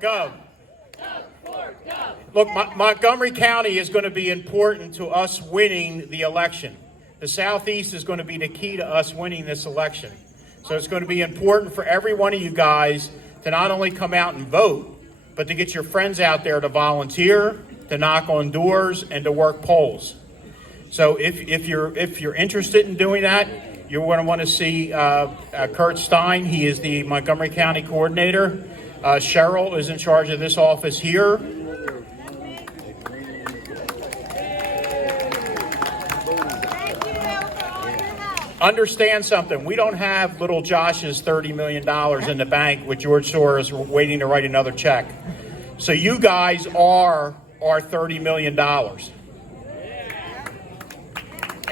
Go. Look, Montgomery County is going to be important to us winning the election. The Southeast is going to be the key to us winning this election. So it's going to be important for every one of you guys to not only come out and vote, but to get your friends out there to volunteer, to knock on doors, and to work polls. So if you're interested in doing that, you're going to want to see Kurt Stein. He is the Montgomery County coordinator. Cheryl is in charge of this office here. Understand something. We don't have little Josh's $30 million in the bank with George Soros waiting to write another check. So you guys are our $30 million.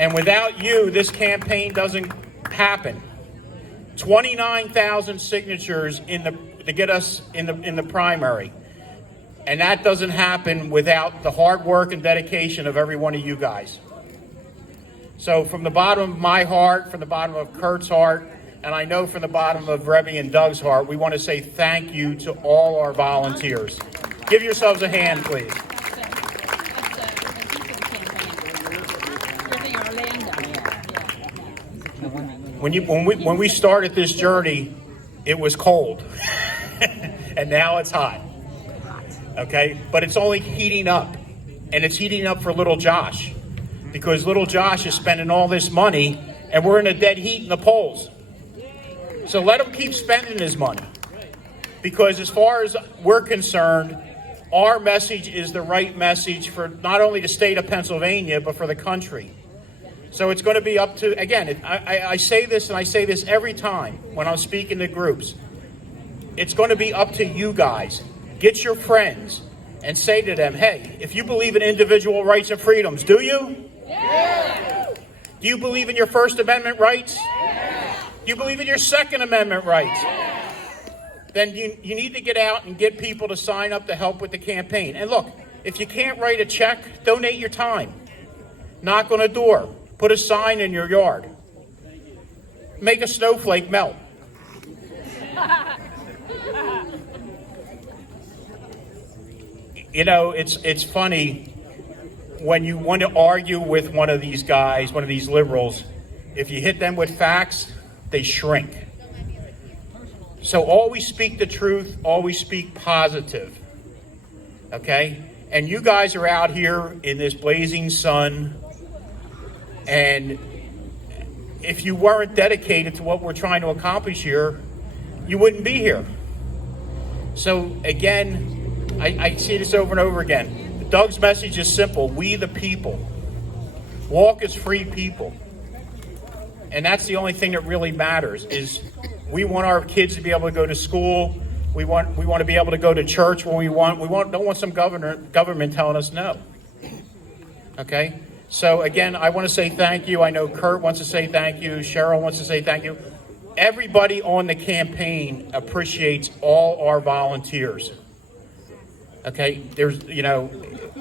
And without you, this campaign doesn't happen. 29,000 signatures to get us in the primary. And that doesn't happen without the hard work and dedication of every one of you guys. So from the bottom of my heart, from the bottom of Kurt's heart, and I know from the bottom of Rebby and Doug's heart, we want to say thank you to all our volunteers. Give yourselves a hand, please. When we started this journey, it was cold, and now it's hot. Okay, but it's only heating up, and it's heating up for little Josh, because little Josh is spending all this money, and we're in a dead heat in the polls. So let him keep spending his money, because as far as we're concerned, our message is the right message for not only the state of Pennsylvania, but for the country. So it's going to be up to, again, I say this, and I say this every time when I'm speaking to groups. It's going to be up to you guys. Get your friends and say to them, hey, if you believe in individual rights and freedoms, do you? Yeah. Do you believe in your First Amendment rights? Yeah. Do you believe in your Second Amendment rights? Yeah. Then you need to get out and get people to sign up to help with the campaign. And look, if you can't write a check, donate your time. Knock on a door. Put a sign in your yard. Make a snowflake melt. You know, it's funny when you want to argue with one of these guys, one of these liberals, if you hit them with facts, they shrink. So always speak the truth, always speak positive. Okay? And you guys are out here in this blazing sun, and if you weren't dedicated to what we're trying to accomplish here, you wouldn't be here. So again, I see this over and over again. Doug's message is simple. We the people. Walk as free people. And that's the only thing that really matters, is we want our kids to be able to go to school. We want to be able to go to church when we want. Don't want some government telling us no. Okay? So again, I want to say thank you. I know Kurt wants to say thank you. Cheryl wants to say thank you. Everybody on the campaign appreciates all our volunteers. Okay, there's,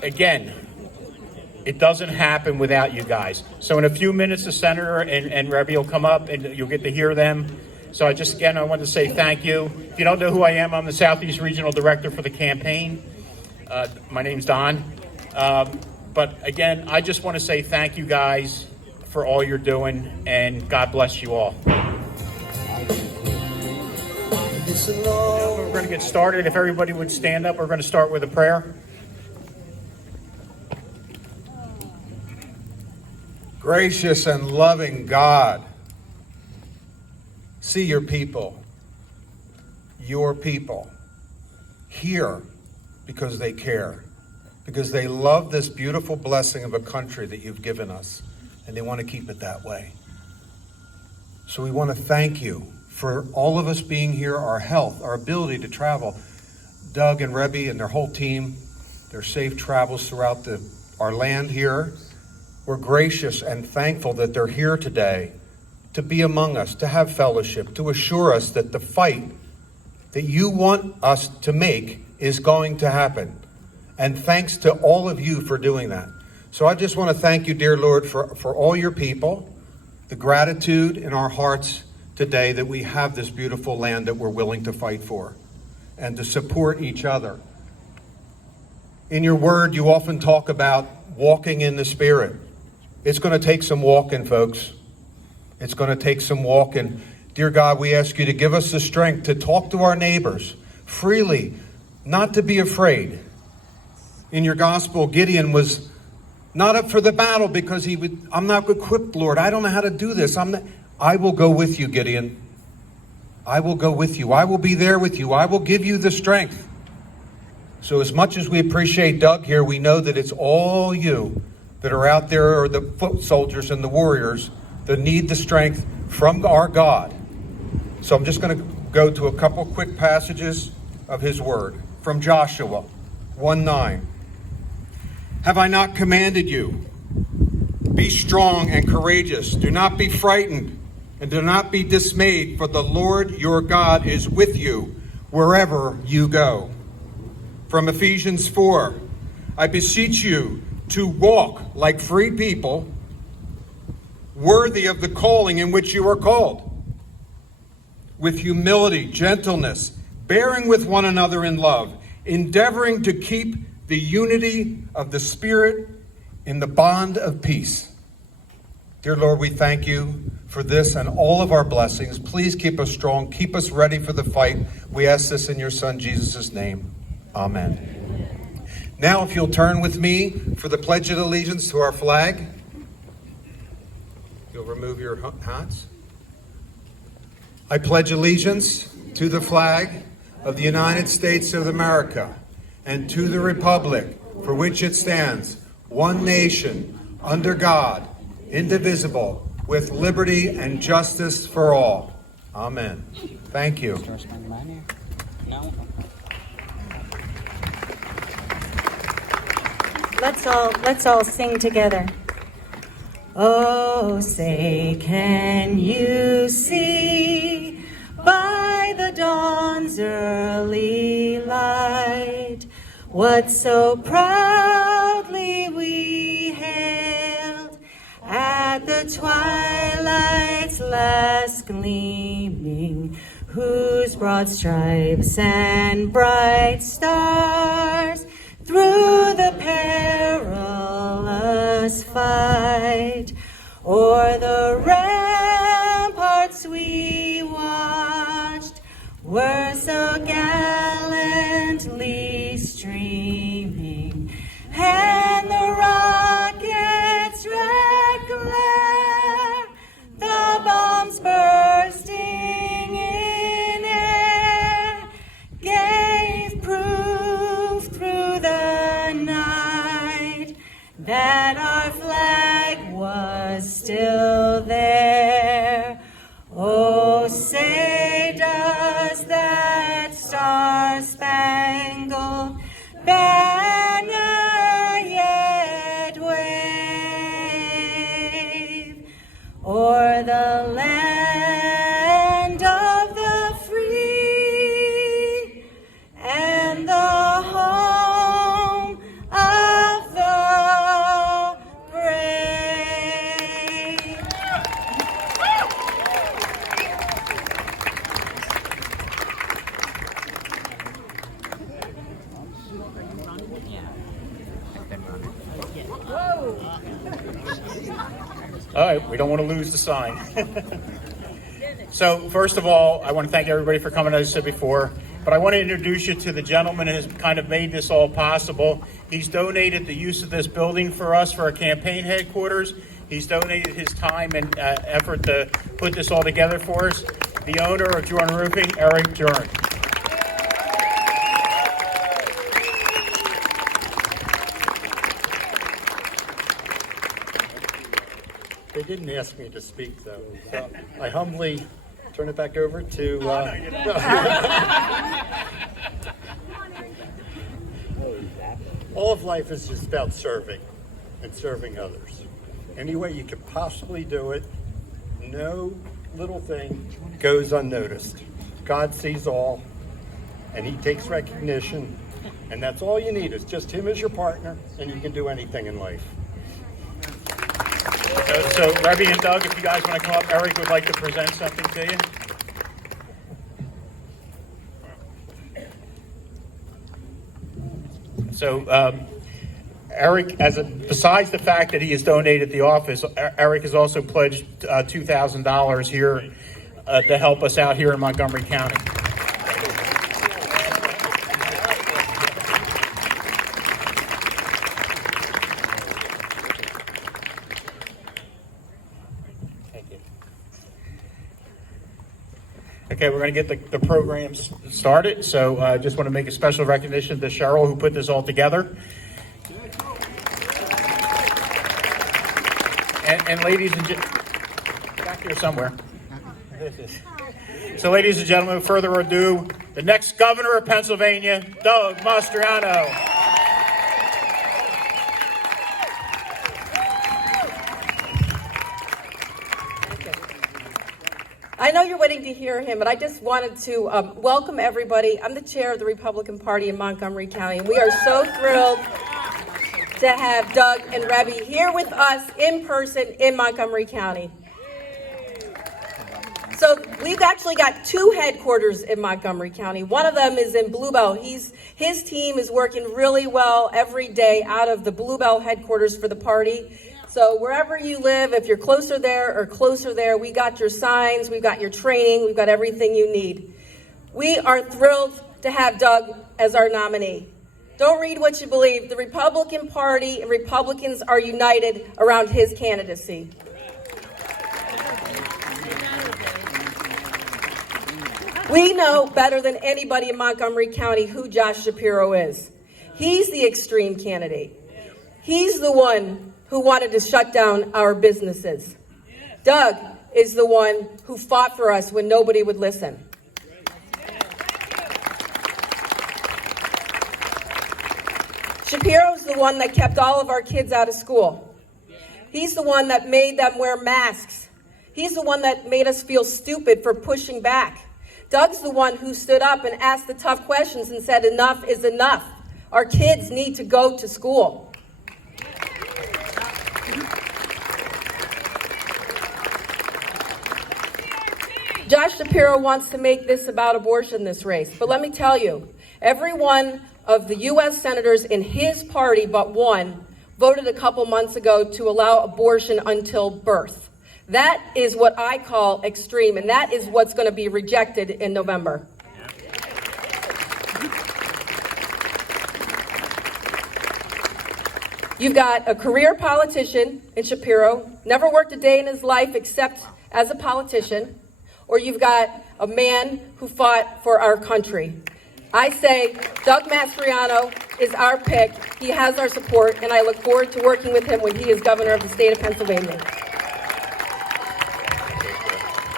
again, it doesn't happen without you guys. So in a few minutes, the senator and Rebby will come up and you'll get to hear them. So I want to say thank you. If you don't know who I am, I'm the Southeast Regional Director for the campaign. My name's Don. But again, I just want to say thank you guys for all you're doing, and God bless you all. We're going to get started. If everybody would stand up, we're going to start with a prayer. Gracious and loving God, see your people here because they care, because they love this beautiful blessing of a country that you've given us, and they want to keep it that way. So we want to thank you for all of us being here, our health, our ability to travel. Doug and Rebby and their whole team, their safe travels throughout our land here. We're gracious and thankful that they're here today to be among us, to have fellowship, to assure us that the fight that you want us to make is going to happen. And thanks to all of you for doing that. So I just want to thank you, dear Lord, for all your people, the gratitude in our hearts today that we have this beautiful land that we're willing to fight for. and to support each other. In your word, you often talk about walking in the Spirit. It's going to take some walking, folks. It's going to take some walking. Dear God, we ask you to give us the strength to talk to our neighbors freely, not to be afraid. In your gospel, Gideon was not up for the battle because I'm not equipped, Lord. I don't know how to do this. I will go with you, Gideon. I will go with you. I will be there with you. I will give you the strength. So as much as we appreciate Doug here, we know that it's all you that are out there, or the foot soldiers and the warriors that need the strength from our God. So I'm just going to go to a couple quick passages of his word. From Joshua 1:9. Have I not commanded you? Be strong and courageous. Do not be frightened and do not be dismayed, for the Lord your God is with you wherever you go. From Ephesians 4, I beseech you to walk like free people, worthy of the calling in which you are called, with humility, gentleness, bearing with one another in love, endeavoring to keep the unity of the Spirit in the bond of peace. Dear Lord, we thank you for this and all of our blessings. Please keep us strong, keep us ready for the fight. We ask this in your Son, Jesus' name. Amen. Now, if you'll turn with me for the Pledge of Allegiance to our flag. You'll remove your hats. I pledge allegiance to the flag of the United States of America and to the republic for which it stands, one nation, under God, indivisible, with liberty and justice for all. Amen. Thank you. Let's all sing together. Oh, say, can you see by the dawn's early light what so proudly we hailed at the twilight's last gleaming, whose broad stripes and bright stars through the perilous fight o'er the ramparts we watched were so gallantly streaming, and the rocket's red glare, the bombs bursting in air, gave proof through the night that our flag was still there. Oh, say does that star-spangled banner yet wave o'er the land of the free and the home of the brave? All right, we don't want to lose the sign. So first of all, I want to thank everybody for coming, as I said before, but I want to introduce you to the gentleman who has kind of made this all possible. He's donated the use of this building for us for our campaign headquarters. He's donated his time and effort to put this all together for us. The owner of Jordan Roofing, Eric Jordan. They didn't ask me to speak, though, so I humbly turn it back over to... All of life is just about serving and serving others. Any way you can possibly do it, no little thing goes unnoticed. God sees all, and he takes recognition, and that's all you need is just him as your partner, and you can do anything in life. So Rebbe and Doug, if you guys want to come up, Eric would like to present something to you. So Eric, besides the fact that he has donated the office, Eric has also pledged $2,000 here to help us out here in Montgomery County. Okay, we're going to get the programs started. So I just want to make a special recognition to Cheryl, who put this all together. And ladies and gentlemen, back here somewhere. So ladies and gentlemen, without further ado, the next governor of Pennsylvania, Doug Mastriano. I know you're waiting to hear him, but I just wanted to welcome everybody. I'm the chair of the Republican Party in Montgomery County, and we are so thrilled to have Doug and Rebby here with us in person in Montgomery County. So we've actually got two headquarters in Montgomery County. One of them is in Bluebell. His team is working really well every day out of the Bluebell headquarters for the party. So wherever you live, if you're closer there, we got your signs, we've got your training, we've got everything you need. We are thrilled to have Doug as our nominee. Don't read what you believe. The Republican Party and Republicans are united around his candidacy. We know better than anybody in Montgomery County who Josh Shapiro is. He's the extreme candidate. He's the one who wanted to shut down our businesses. Doug is the one who fought for us when nobody would listen. Shapiro's the one that kept all of our kids out of school. He's the one that made them wear masks. He's the one that made us feel stupid for pushing back. Doug's the one who stood up and asked the tough questions and said, enough is enough. Our kids need to go to school. Josh Shapiro wants to make this about abortion, this race. But let me tell you, every one of the U.S. senators in his party but one voted a couple months ago to allow abortion until birth. That is what I call extreme, and that is what's going to be rejected in November. You've got a career politician in Shapiro, never worked a day in his life except as a politician, or you've got a man who fought for our country. I say Doug Mastriano is our pick. He has our support, and I look forward to working with him when he is governor of the state of Pennsylvania.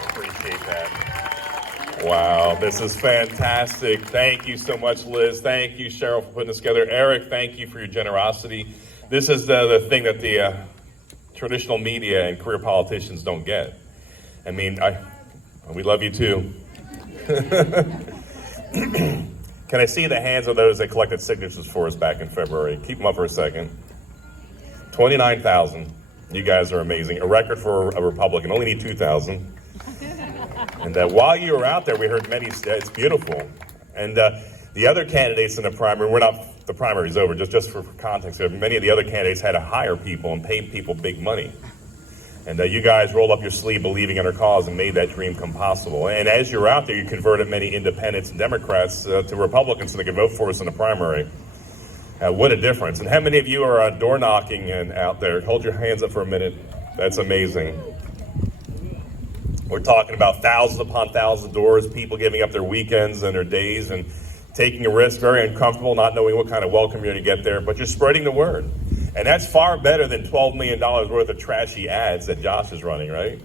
Appreciate that. Wow, this is fantastic. Thank you so much, Liz. Thank you, Cheryl, for putting this together. Eric, thank you for your generosity. This is the thing that the traditional media and career politicians don't get. I mean, we love you too. Can I see the hands of those that collected signatures for us back in February? Keep them up for a second. 29,000. You guys are amazing. A record for a Republican. Only need 2,000. And while you were out there, we heard many. It's beautiful. And the other candidates in the primary, the primary's over. Just for context, many of the other candidates had to hire people and pay people big money. And you guys rolled up your sleeve believing in our cause and made that dream come possible. And as you're out there, you converted many independents and Democrats to Republicans so they could vote for us in the primary. What a difference. And how many of you are door knocking and out there? Hold your hands up for a minute. That's amazing. We're talking about thousands upon thousands of doors, people giving up their weekends and their days and taking a risk, very uncomfortable, not knowing what kind of welcome you're going to get there, but you're spreading the word. And that's far better than $12 million worth of trashy ads that Josh is running, right?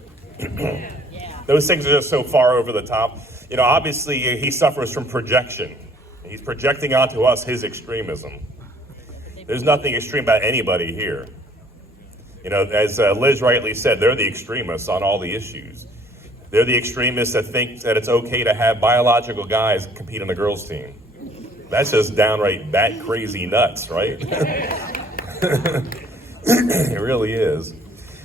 Those things are just so far over the top. You know, obviously he suffers from projection. He's projecting onto us his extremism. There's nothing extreme about anybody here. You know, as Liz rightly said, they're the extremists on all the issues. They're the extremists that think that it's okay to have biological guys compete on a girls' team. That's just downright bat crazy nuts, right? It really is.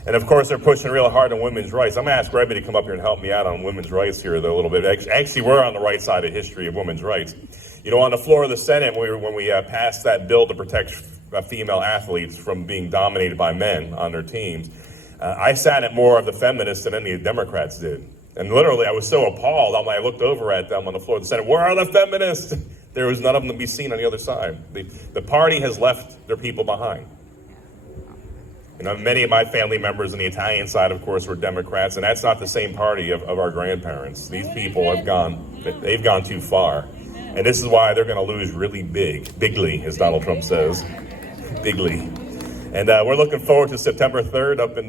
And of course, they're pushing real hard on women's rights. I'm going to ask Rebby to come up here and help me out on women's rights here a little bit. Actually, we're on the right side of history of women's rights. You know, on the floor of the Senate, when we passed that bill to protect female athletes from being dominated by men on their teams, I sat at more of the feminists than any of the Democrats did. And literally, I was so appalled. I looked over at them on the floor of the Senate. Where are the feminists? There was none of them to be seen on the other side. The party has left their people behind. You know, many of my family members on the Italian side, of course, were Democrats, and that's not the same party of our grandparents. These people they've gone too far. And this is why they're going to lose really bigly, as Donald Trump says, bigly. And we're looking forward to September 3rd up in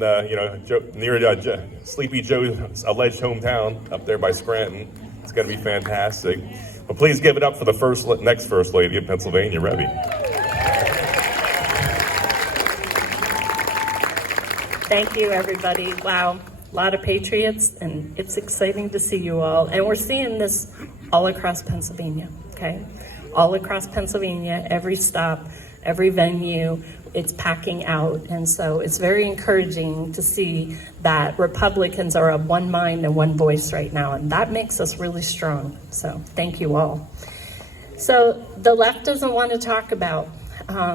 near Sleepy Joe's alleged hometown up there by Scranton. It's going to be fantastic. But please give it up for the next First Lady of Pennsylvania, Rebby. Thank you, everybody. Wow, a lot of patriots, and it's exciting to see you all. And we're seeing this all across Pennsylvania, okay? All across Pennsylvania, every stop, every venue, it's packing out. And so it's very encouraging to see that Republicans are of one mind and one voice right now. And that makes us really strong. So thank you all. So the left doesn't want to talk about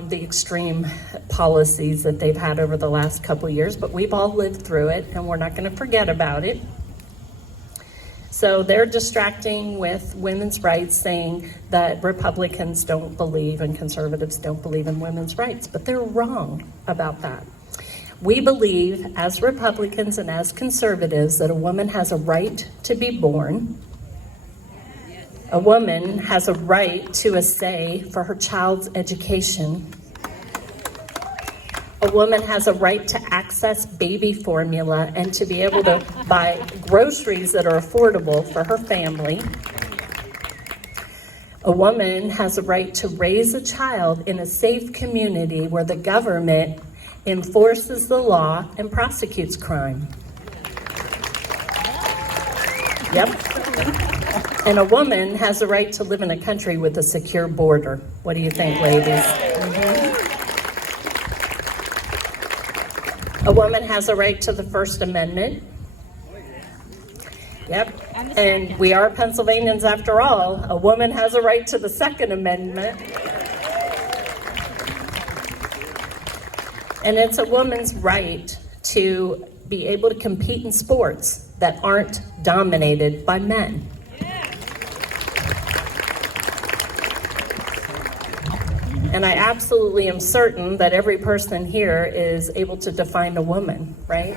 the extreme policies that they've had over the last couple years, but we've all lived through it and we're not going to forget about it. So they're distracting with women's rights, saying that Republicans don't believe and conservatives don't believe in women's rights, but they're wrong about that. We believe as Republicans and as conservatives that a woman has a right to be born. A woman has a right to a say for her child's education. A woman has a right to access baby formula and to be able to buy groceries that are affordable for her family. A woman has a right to raise a child in a safe community where the government enforces the law and prosecutes crime. Yep. And a woman has a right to live in a country with a secure border. What do you think, ladies? A woman has a right to the First Amendment. Yep. And we are Pennsylvanians after all. A woman has a right to the Second Amendment. And it's a woman's right to be able to compete in sports that aren't dominated by men. And I absolutely am certain that every person here is able to define a woman, right?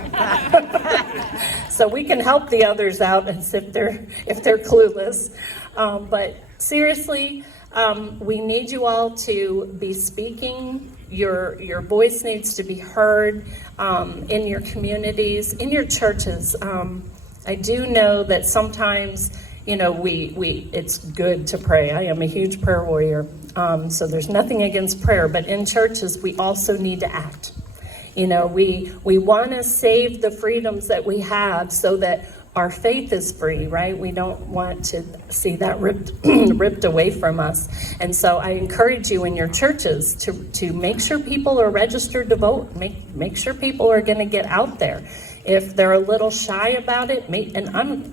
So we can help the others out if they're clueless. But seriously, we need you all to be speaking. Your voice needs to be heard in your communities, in your churches. I do know that sometimes, you know, it's good to pray. I am a huge prayer warrior. So there's nothing against prayer, but in churches, we also need to act. You know, we want to save the freedoms that we have so that our faith is free, right? We don't want to see that ripped away from us. And so I encourage you in your churches to make sure people are registered to vote. Make sure people are going to get out there. If they're a little shy about it,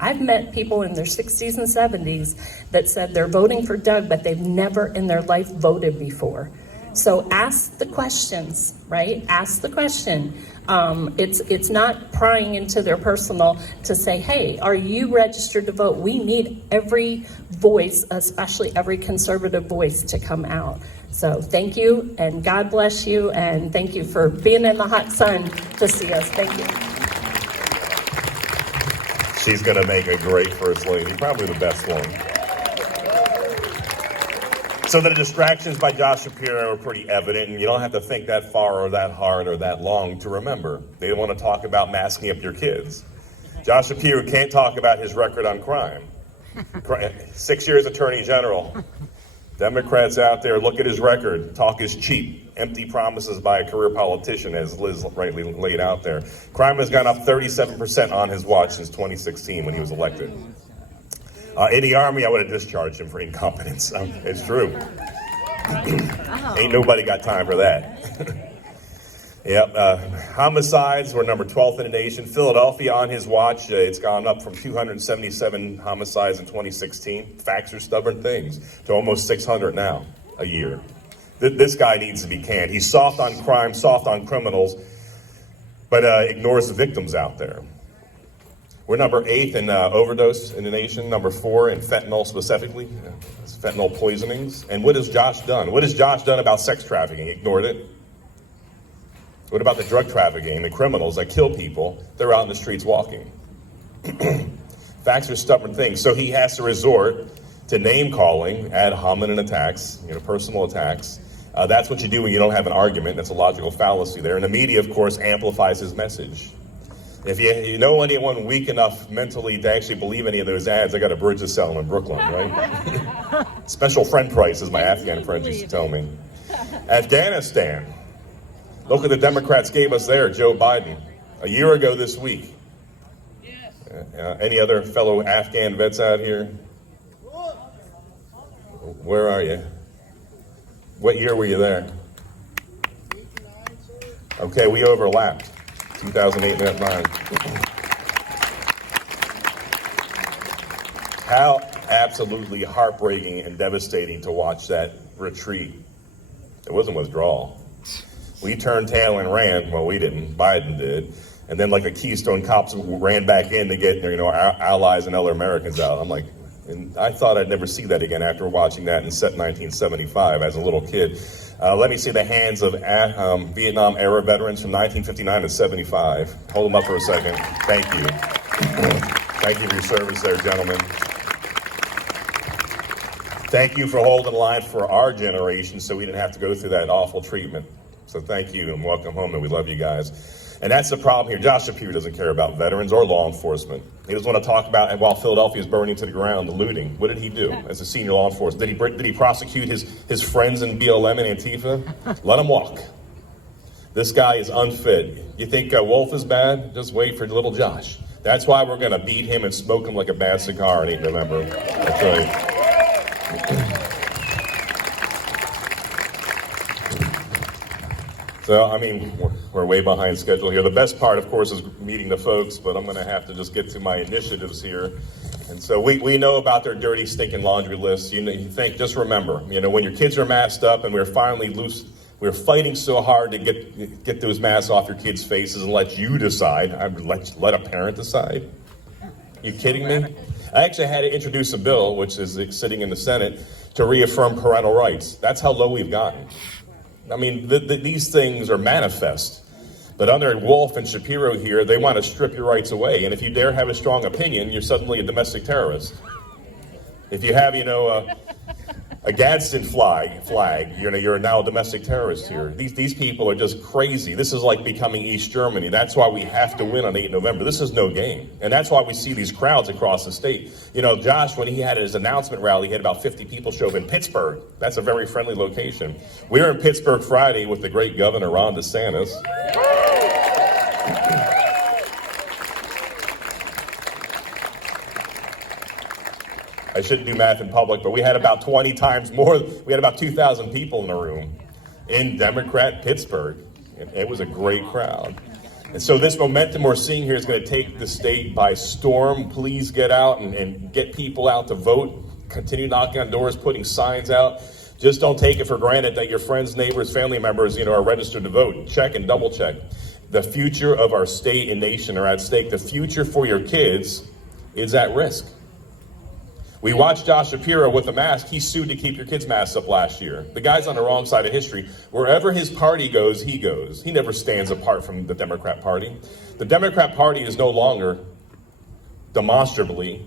I've met people in their 60s and 70s that said they're voting for Doug, but they've never in their life voted before. So ask the questions, right? Ask the question. It's not prying into their personal to say, hey, are you registered to vote? We need every voice, especially every conservative voice, to come out. So thank you, and God bless you, and thank you for being in the hot sun to see us. Thank you. She's going to make a great First Lady, probably the best one. So the distractions by Josh Shapiro are pretty evident, and you don't have to think that far or that hard or that long to remember. They want to talk about masking up your kids. Josh Shapiro can't talk about his record on crime. 6 years Attorney General. Democrats out there, look at his record. Talk is cheap. Empty promises by a career politician, as Liz rightly laid out there. Crime has gone up 37% on his watch since 2016 when he was elected. In the Army, I would have discharged him for incompetence. It's true. Ain't nobody got time for that. Yep, homicides were number 12th in the nation. Philadelphia, on his watch, it's gone up from 277 homicides in 2016. Facts are stubborn things, to almost 600 now a year. This guy needs to be canned. He's soft on crime, soft on criminals, but ignores the victims out there. We're number 8th in overdose in the nation, number 4 in fentanyl specifically, fentanyl poisonings. And what has Josh done? What has Josh done about sex trafficking? Ignored it. What about the drug trafficking, the criminals that kill people? They're out in the streets walking. Facts are stubborn things. So he has to resort to name calling, ad hominem attacks, personal attacks. That's what you do when you don't have an argument. That's a logical fallacy there. And the media, of course, amplifies his message. If you know anyone weak enough mentally to actually believe any of those ads, I got a bridge to sell in Brooklyn, right? Special friend price, as my Afghan friends used to tell me. Afghanistan. Look what the Democrats gave us there, Joe Biden, a year ago this week. Any other fellow Afghan vets out here? Where are you? What year were you there? Okay, we overlapped. 2008, 2009. How absolutely heartbreaking and devastating to watch that retreat. It wasn't withdrawal. We turned tail and ran. Well, we didn't. Biden did. And then like a Keystone Cops ran back in to get our allies and other Americans out. I'm like, and I thought I'd never see that again after watching that in 1975 as a little kid. Let me see the hands of Vietnam era veterans from 1959 to 75. Hold them up for a second. Thank you. Thank you for your service there, gentlemen. Thank you for holding the line for our generation so we didn't have to go through that awful treatment. So thank you and welcome home, and we love you guys. And that's the problem here. Josh Shapiro doesn't care about veterans or law enforcement. He doesn't want to talk about, and while Philadelphia is burning to the ground, the looting. What did he do as a senior law enforcement? Did he prosecute his friends in BLM and Antifa? Let him walk. This guy is unfit. You think Wolf is bad? Just wait for little Josh. That's why we're going to beat him and smoke him like a bad cigar in 8 November. That's right. So, I mean, we're way behind schedule here. The best part, of course, is meeting the folks, but I'm going to have to just get to my initiatives here. And so we know about their dirty, stinking laundry lists. You think, just remember, when your kids are masked up and we're finally loose, we're fighting so hard to get those masks off your kids' faces and let you decide. I would let a parent decide. You kidding me? I actually had to introduce a bill, which is sitting in the Senate, to reaffirm parental rights. That's how low we've gotten. I mean, these things are manifest. But under Wolf and Shapiro here, they want to strip your rights away. And if you dare have a strong opinion, you're suddenly a domestic terrorist. If you have, a Gadsden flag, you're now a domestic terrorist here. These people are just crazy. This is like becoming East Germany. That's why we have to win on 8 November. This is no game. And that's why we see these crowds across the state. Josh, when he had his announcement rally, he had about 50 people show up in Pittsburgh. That's a very friendly location. We were in Pittsburgh Friday with the great Governor Ron DeSantis. I shouldn't do math in public, but we had about 20 times more. We had about 2,000 people in the room in Democrat Pittsburgh. It was a great crowd. And so this momentum we're seeing here is going to take the state by storm. Please get out and get people out to vote. Continue knocking on doors, putting signs out. Just don't take it for granted that your friends, neighbors, family members, are registered to vote. Check and double check. The future of our state and nation are at stake. The future for your kids is at risk. We watched Josh Shapiro with a mask. He sued to keep your kids' masks up last year. The guy's on the wrong side of history. Wherever his party goes, he goes. He never stands apart from the Democrat Party. The Democrat Party is no longer demonstrably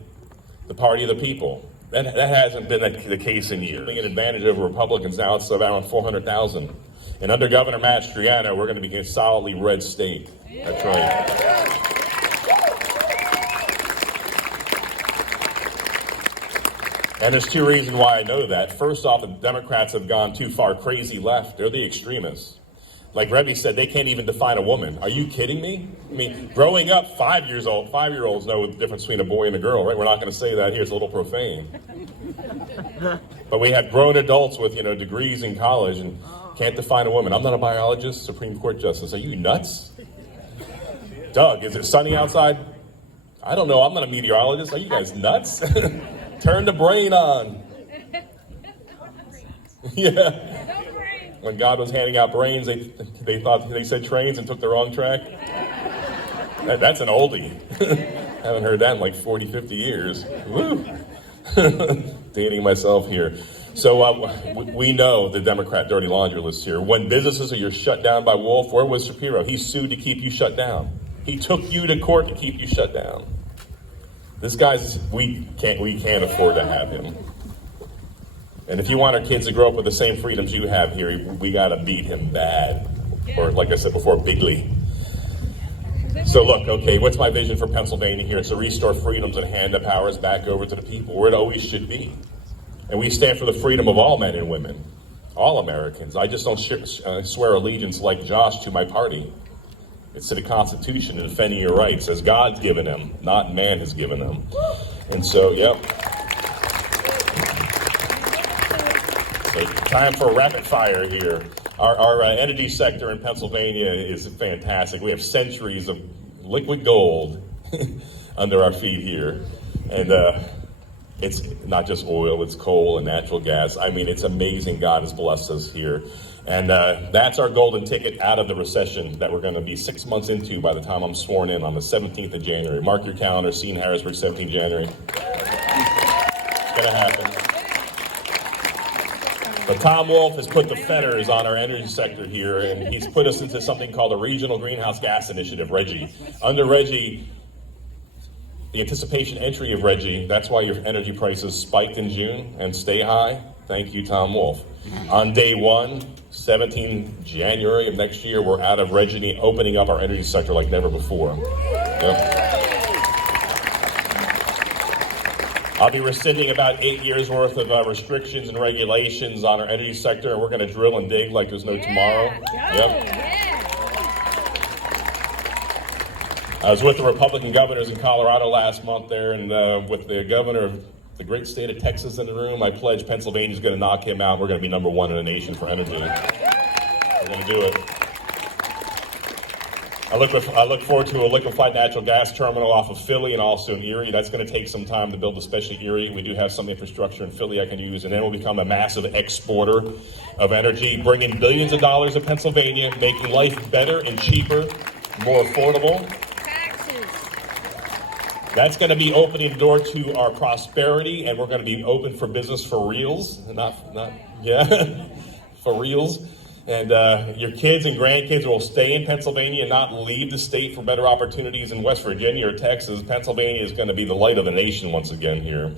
the party of the people. That hasn't been the case in years. An advantage over Republicans now, it's around 400,000. And under Governor Mastriano, we're going to be a solidly red state. That's right. And there's 2 reasons why I know that. First off, the Democrats have gone too far crazy left. They're the extremists. Like Rebbe said, they can't even define a woman. Are you kidding me? I mean, growing up, 5-year-olds know the difference between a boy and a girl, right? We're not going to say that here. It's a little profane. But we have grown adults with, degrees in college and Can't define a woman. I'm not a biologist, Supreme Court justice. Are you nuts? Doug, is it sunny outside? I don't know. I'm not a meteorologist. Are you guys nuts? Turn the brain on. Yeah. When God was handing out brains, they thought they said trains and took the wrong track. That's an oldie. Haven't heard that in like 40, 50 years. Woo. Dating myself here. So we know the Democrat dirty laundry list here. When businesses are shut down by Wolf, where was Shapiro? He sued to keep you shut down. He took you to court to keep you shut down. This guy's, we can't afford to have him. And if you want our kids to grow up with the same freedoms you have here, we gotta beat him bad. Or like I said before, bigly. So look, okay, what's my vision for Pennsylvania here? It's to restore freedoms and hand the powers back over to the people where it always should be. And we stand for the freedom of all men and women, all Americans. I just don't swear allegiance like Josh to my party. It's to the Constitution and defending your rights as God's given them, not man has given them. And so, yep. So time for rapid fire here. Our energy sector in Pennsylvania is fantastic. We have centuries of liquid gold under our feet here. And it's not just oil, it's coal and natural gas. I mean, it's amazing God has blessed us here. And that's our golden ticket out of the recession that we're going to be 6 months into by the time I'm sworn in on the 17th of January. Mark your calendar, see you in Harrisburg, 17th January. It's going to happen. But Tom Wolf has put the fetters on our energy sector here, and he's put us into something called a Regional Greenhouse Gas Initiative, RGGI. Under RGGI, the anticipation entry of RGGI, that's why your energy prices spiked in June and stay high. Thank you, Tom Wolf. On day one, 17 January of next year, we're out of RGGI, opening up our energy sector like never before. Yep. I'll be rescinding about 8 years worth of restrictions and regulations on our energy sector, and we're going to drill and dig like there's no tomorrow. Yep. I was with the Republican governors in Colorado last month there, and with the governor of the great state of Texas in the room, I pledge Pennsylvania's going to knock him out. We're going to be #1 in the nation for energy. We're going to do it. I look forward to a liquefied natural gas terminal off of Philly and also in Erie. That's going to take some time to build, especially Erie. We do have some infrastructure in Philly I can use, and then we'll become a massive exporter of energy, bringing billions of dollars to Pennsylvania, making life better and cheaper, more affordable. That's going to be opening the door to our prosperity, and we're going to be open for business for reals, for reals. And your kids and grandkids will stay in Pennsylvania and not leave the state for better opportunities in West Virginia or Texas. Pennsylvania is going to be the light of the nation once again here.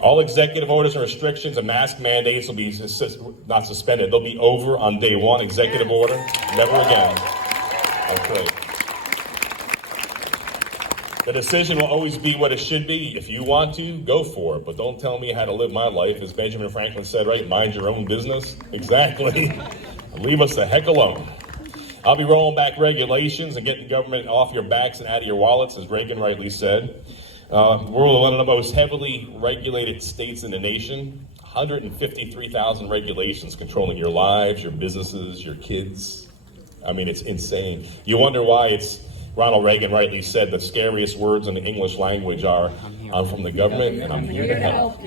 All executive orders and restrictions and mask mandates will be not suspended. They'll be over on day one. Executive order, never again. That's right. The decision will always be what it should be. If you want to, go for it. But don't tell me how to live my life. As Benjamin Franklin said, right? Mind your own business. Exactly. Leave us the heck alone. I'll be rolling back regulations and getting government off your backs and out of your wallets, as Reagan rightly said. We're one of the most heavily regulated states in the nation. 153,000 regulations controlling your lives, your businesses, your kids. I mean, it's insane. You wonder why Ronald Reagan rightly said the scariest words in the English language are, I'm from the government and I'm here to help.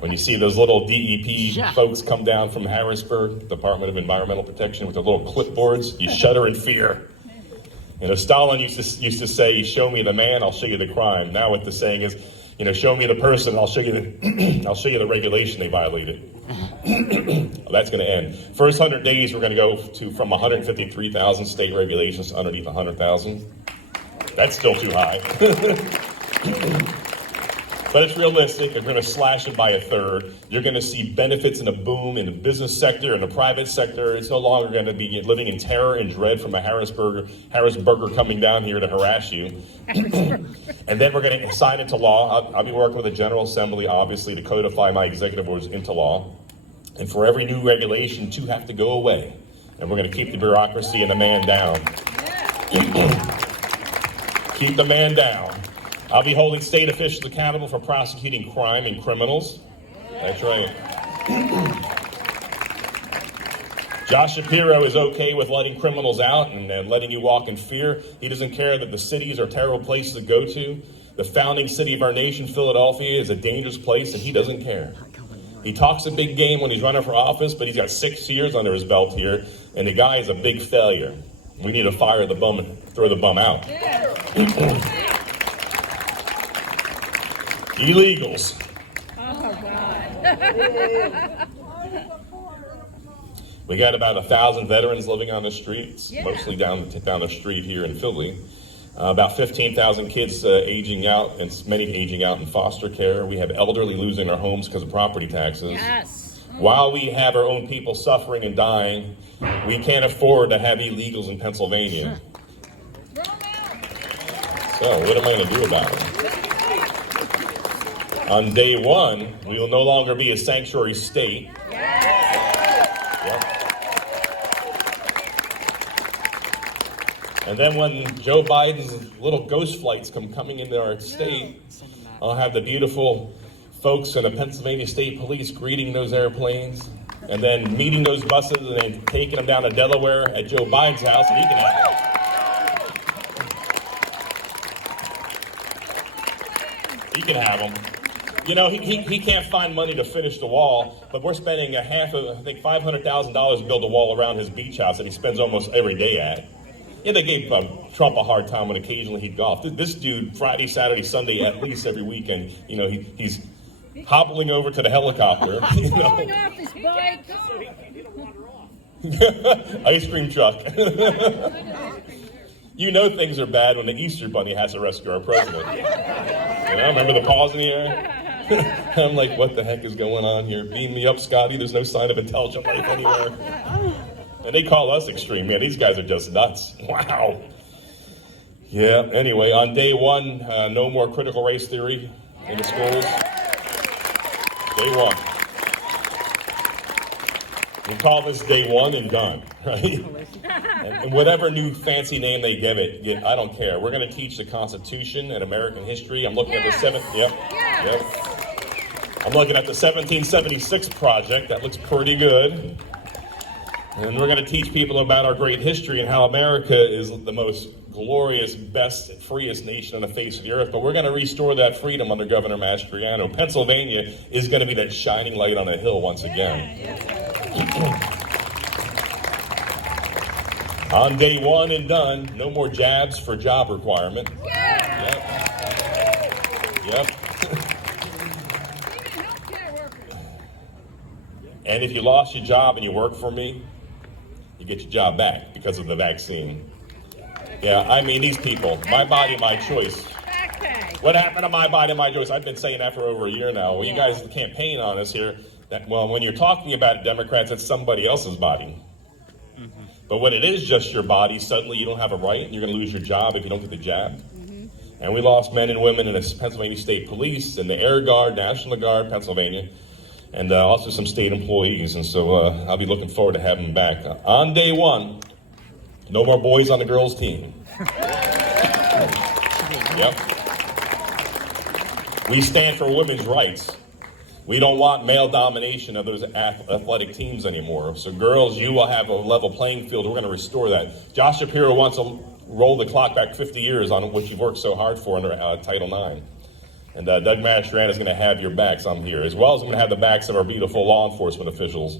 When you see those little DEP folks come down from Harrisburg, Department of Environmental Protection, with their little clipboards, you shudder in fear. You know, Stalin used to say, show me the man, I'll show you the crime. Now what the saying is, you know, show me the person, I'll show you the regulation they violated. Well, that's going to end. First 100 days, we're going to go from 153,000 state regulations to underneath 100,000. That's still too high. But it's realistic. They're going to slash it by a third. You're going to see benefits and a boom in the business sector and the private sector. It's no longer going to be living in terror and dread from a Harrisburger coming down here to harass you. And then we're going to sign into law. I'll be working with the General Assembly, obviously, to codify my executive orders into law. And for every new regulation, 2 have to go away. And we're going to keep the bureaucracy and the man down. Keep the man down. I'll be holding state officials accountable for prosecuting crime and criminals. That's right. Josh Shapiro is okay with letting criminals out and letting you walk in fear. He doesn't care that the cities are terrible places to go to. The founding city of our nation, Philadelphia, is a dangerous place, and he doesn't care. He talks a big game when he's running for office, but he's got 6 years under his belt here, and the guy is a big failure. We need to fire the bum and throw the bum out. Illegals. We got about 1,000 veterans living on the streets, mostly down the street here in Philly. About 15,000 kids aging out, and many aging out in foster care. We have elderly losing their homes because of property taxes. Yes. While we have our own people suffering and dying, we can't afford to have illegals in Pennsylvania. So what am I going to do about it? On day one, we will no longer be a sanctuary state. Yep. And then when Joe Biden's little ghost flights come coming into our state, I'll have the beautiful folks in the Pennsylvania State Police greeting those airplanes, and then meeting those buses and then taking them down to Delaware at Joe Biden's house, and he can have them. He can have them. You know, he can't find money to finish the wall, but we're spending $500,000 to build a wall around his beach house that he spends almost every day at. Yeah, they gave Trump a hard time when occasionally he'd golf. This dude, Friday, Saturday, Sunday, at least every weekend, you know, he's hobbling over to the helicopter. You know. Falling off his bike. Ice cream truck. You know things are bad when the Easter Bunny has to rescue our president. You know, remember the pause in the air? I'm like, what the heck is going on here? Beam me up, Scotty. There's no sign of intelligent life anywhere. And they call us extreme. Man, these guys are just nuts. Wow. Yeah, anyway, on day one, no more critical race theory in the schools. Day one. We call this day one and done, right? And whatever new fancy name they give it, I don't care. We're going to teach the Constitution and American history. I'm looking at the I'm looking at the 1776 project. That looks pretty good. And we're going to teach people about our great history and how America is the most glorious, best, freest nation on the face of the earth. But we're going to restore that freedom under Governor Mastriano. Pennsylvania is going to be that shining light on a hill once again. On day one and done, no more jabs for job requirement. Yep. And if you lost your job and you work for me, you get your job back because of the vaccine. Yeah, I mean, these people, my body, my choice. What happened to my body, my choice? I've been saying that for over a year now. Well, you guys campaign on us here. Well, when you're talking about Democrats, it's somebody else's body. But when it is just your body, suddenly you don't have a right, and you're going to lose your job if you don't get the jab. And we lost men and women in the Pennsylvania State Police and the Air Guard, National Guard, Pennsylvania, and also some state employees. And so I'll be looking forward to having them back. On day one, no more boys on the girls' team. Yep. We stand for women's rights. We don't want male domination of those athletic teams anymore. So girls, you will have a level playing field. We're going to restore that. Josh Shapiro wants to roll the clock back 50 years on what you've worked so hard for under Title IX. And Doug Mastriano is going to have your backs on here, as well as I'm going to have the backs of our beautiful law enforcement officials.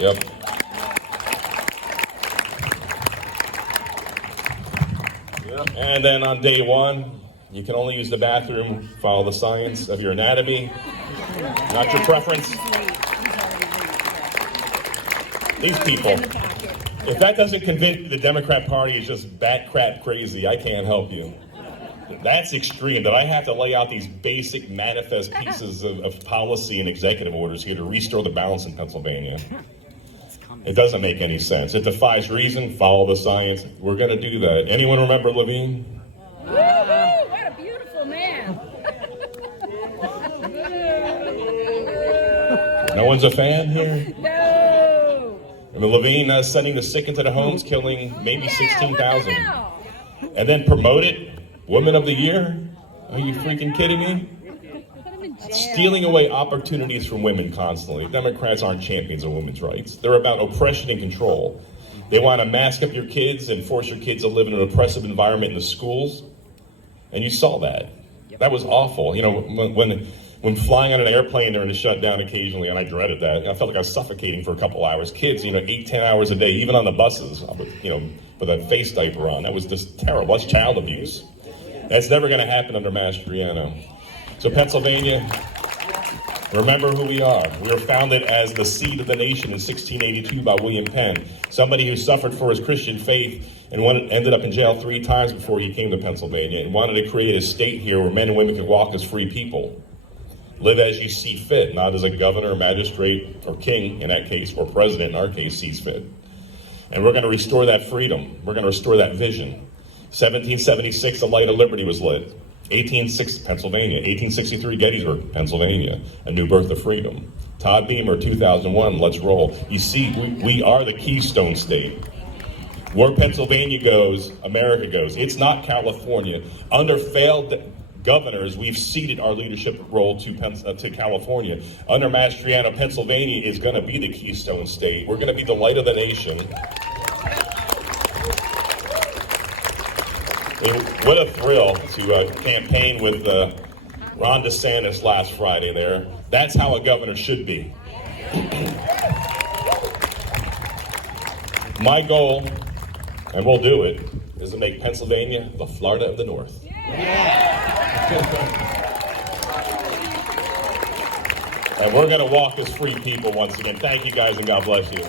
Yep. And then on day one, you can only use the bathroom, follow the science of your anatomy, not your preference. These people, if that doesn't convince the Democrat Party is just bat crap crazy, I can't help you. That's extreme, that I have to lay out these basic manifest pieces of policy and executive orders here to restore the balance in Pennsylvania. It doesn't make any sense. It defies reason, follow the science. We're going to do that. Anyone remember Levine? Woo, what a beautiful man. No one's a fan here? No. And Levine sending the sick into the homes, killing maybe 16,000. And then promoted Woman of the Year? Are you freaking kidding me? Put him in stealing away opportunities from women constantly. Democrats aren't champions of women's rights. They're about oppression and control. They want to mask up your kids and force your kids to live in an oppressive environment in the schools. And you saw that. That was awful. You know, when flying on an airplane during the shutdown occasionally, and I dreaded that, I felt like I was suffocating for a couple hours. Kids, 8-10 hours a day, even on the buses, with a face diaper on. That was just terrible. That's child abuse. That's never going to happen under Mastriano. So Pennsylvania, remember who we are. We were founded as the seed of the nation in 1682 by William Penn, somebody who suffered for his Christian faith and ended up in jail 3 times before he came to Pennsylvania and wanted to create a state here where men and women could walk as free people. Live as you see fit, not as a governor, magistrate, or king in that case, or president in our case sees fit. And we're going to restore that freedom. We're going to restore that vision. 1776, the light of liberty was lit. 1860, Pennsylvania. 1863, Gettysburg, Pennsylvania. A new birth of freedom. Todd Beamer, 2001, let's roll. You see, we are the Keystone State. Where Pennsylvania goes, America goes. It's not California. Under failed governors, we've ceded our leadership role to California. Under Mastriano, Pennsylvania is going to be the Keystone State. We're going to be the light of the nation. What a thrill to campaign with Ron DeSantis last Friday there. That's how a governor should be. My goal, and we'll do it, is to make Pennsylvania the Florida of the North. And we're going to walk as free people once again. Thank you guys, and God bless you.